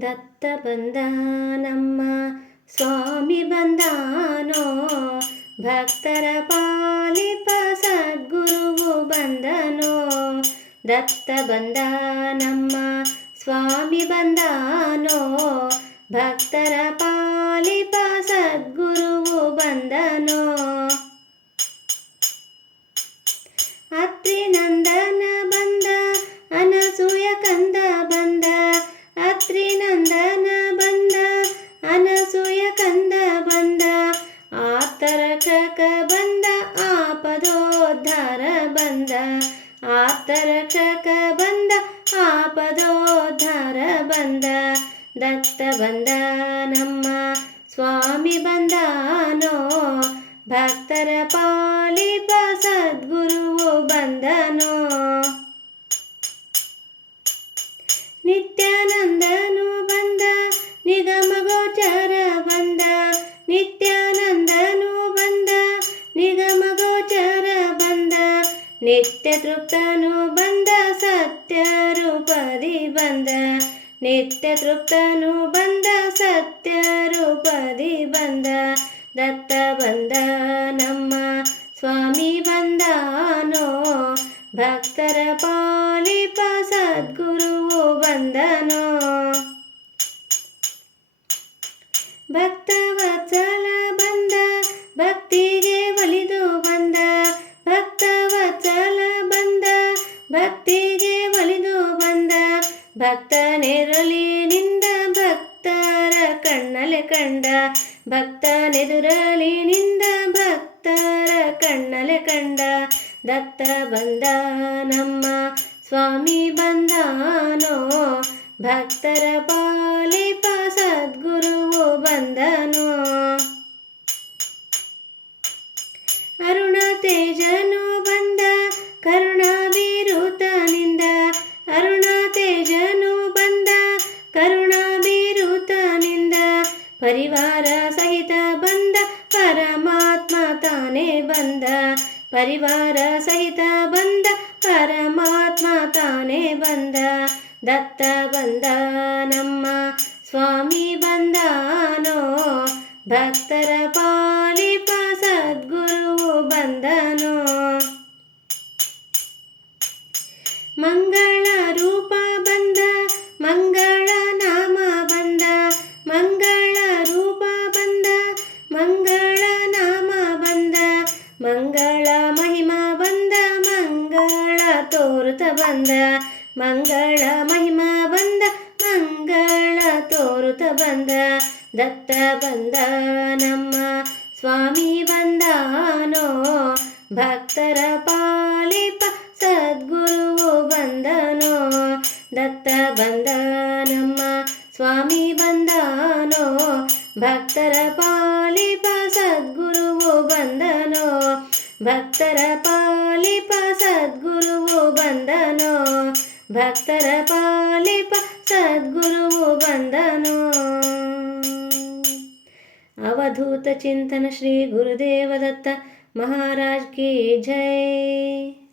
ದತ್ತ ಬಂದ ನಮ್ಮ ಸ್ವಾಮಿ ಬಂದಾನೋ, ಭಕ್ತರ ಪಾಲಿಪ ಸದ್ಗುರುವು ಬಂದನೋ. ದತ್ತ ಬಂದ ನಮ್ಮ ಸ್ವಾಮಿ ಬಂದಾನೋ, ಭಕ್ತರ ಪಾಲಿಪ ಸದ್ಗುರುವು ಬಂದನೋ. ಅತ್ರಿ ನಂದನ ಬಂದ, ಅನಸೂಯ ಕಂದ ಬಂದ, ಅತ್ರಿ ನಂದನ ಬಂದ, ಅನಸೂಯ ಕಂದ ಬಂದ. ಆರ್ತರಕ್ಷಕ ಬಂದ, ಆಪದೋದ್ಧಾರ ಬಂದ, ಆರ್ತರಕ್ಷಕ ಬಂದ, ಆಪದೋದ್ಧಾರ ಬಂದ. ದತ್ತ ಬಂದ ನಮ್ಮ ಸ್ವಾಮಿ ಬಂದಾನೋ, ಭಕ್ತರ ಪಾಲಿಪ ಸದ್ಗುರುವು ಬಂದನೋ. ನಿತ್ಯಾನಂದನು ಬಂದ, ನಿಗಮ ಗೋಚರ ಬಂದ, ನಿತ್ಯಾನಂದನು ಬಂದ, ನಿಗಮ ಗೋಚರ ಬಂದ. ನಿತ್ಯ ತೃಪ್ತನು ಬಂದ, ಸತ್ಯ ರೂಪದಿ ಬಂದ, ನಿತ್ಯ ತೃಪ್ತನು ಬಂದ, ಸತ್ಯ ರೂಪದಿ ಬಂದ. ದತ್ತ ಬಂದ ನಮ್ಮ ಸ್ವಾಮಿ ಬಂದಾನೋ, ಭಕ್ತರ ಪಾಲಿಪ ಸದ್ಗುರುವು ಬಂದನೋ. ಭಕ್ತವತ್ಸಲ ಬಂದ, ಭಕ್ತಿಗೆ ಒಲಿದು ಬಂದ, ಭಕ್ತವತ್ಸಲ ಬಂದ, ಭಕ್ತಿಗೆ ಒಲಿದು ಬಂದ. ಭಕ್ತನೆದುರಲಿನಿಂದ ಭಕ್ತರ ಕಣ್ಣಲೆ ಕಂಡ, ಭಕ್ತನೆದುರಲಿನಿಂದ ಭಕ್ತರ ಕಣ್ಣಲೆ ಕಂಡ. ದತ್ತ ಬಂದ ನಮ್ಮ ಸ್ವಾಮಿ ಬಂದಾನೋ, ಭಕ್ತರ ಪಾಲಿಪ ಸದ್ಗುರುವು ಬಂದನೋ. ಅರುಣ ತೇಜನು ಬಂದ, ಕರುಣಾಭಿರುತನಿಂದ, ಅರುಣ ತೇಜನು ಬಂದ, ಕರುಣಾಭಿರುತನಿಂದ. ಪರಿವಾರ ಸಹಿತ ಬಂದ, ಪರಮಾತ್ಮ ತಾನೇ ಬಂದ, ಪರಿವಾರ ಸಹಿತ ಬಂದ, ಪರಮಾತ್ಮ ತಾನೇ ಬಂದ. ದತ್ತ ಬಂದ ನಮ್ಮ ಸ್ವಾಮಿ ಬಂದಾನೋ, ಭಕ್ತರ ಪಾಲಿಪ ಸದ್ಗುರುವು ಬಂದನೋ. ಮಂಗಳ ರೂಪ ಬಂದ, ಮಂಗಳ ನಾಮ ಬಂದ, ಮಂಗಳ ರೂಪ ಬಂದ, ಮಂಗಳ ನಾಮ ಬಂದ. ಮಂಗಳ ಮಹಿಮಾ ಬಂದ, ಮಂಗಳ ತೋರುತ ಬಂದ, ಮಂಗಳ ಮಹಿಮಾ ಬಂದ, ಮಂಗಳ ತೋರುತ ಬಂದ. ದತ್ತ ಬಂದ ನಮ್ಮ ಸ್ವಾಮಿ ಬಂದಾನೋ, ಭಕ್ತರ ಪಾಲಿಪ ಸದ್ಗುರುವು ಬಂದನೋ. ದತ್ತ ಬಂದ ನಮ್ಮ ಸ್ವಾಮಿ ಬಂದಾನೋ, ಭಕ್ತರ ಪಾಲಿಪ ಸದ್ಗುರುವು ಬಂದನೋ, ಭಕ್ತರ ಪಾಲಿಪ ಸದ್ಗುರುವು ಬಂದನೋ, ಭಕ್ತರ ಪಾಲಿಪ ಸದ್ಗುರುವು ಬಂದನೋ. अवधूत चिंतन श्री गुरुदेव दत्त महाराज की जय।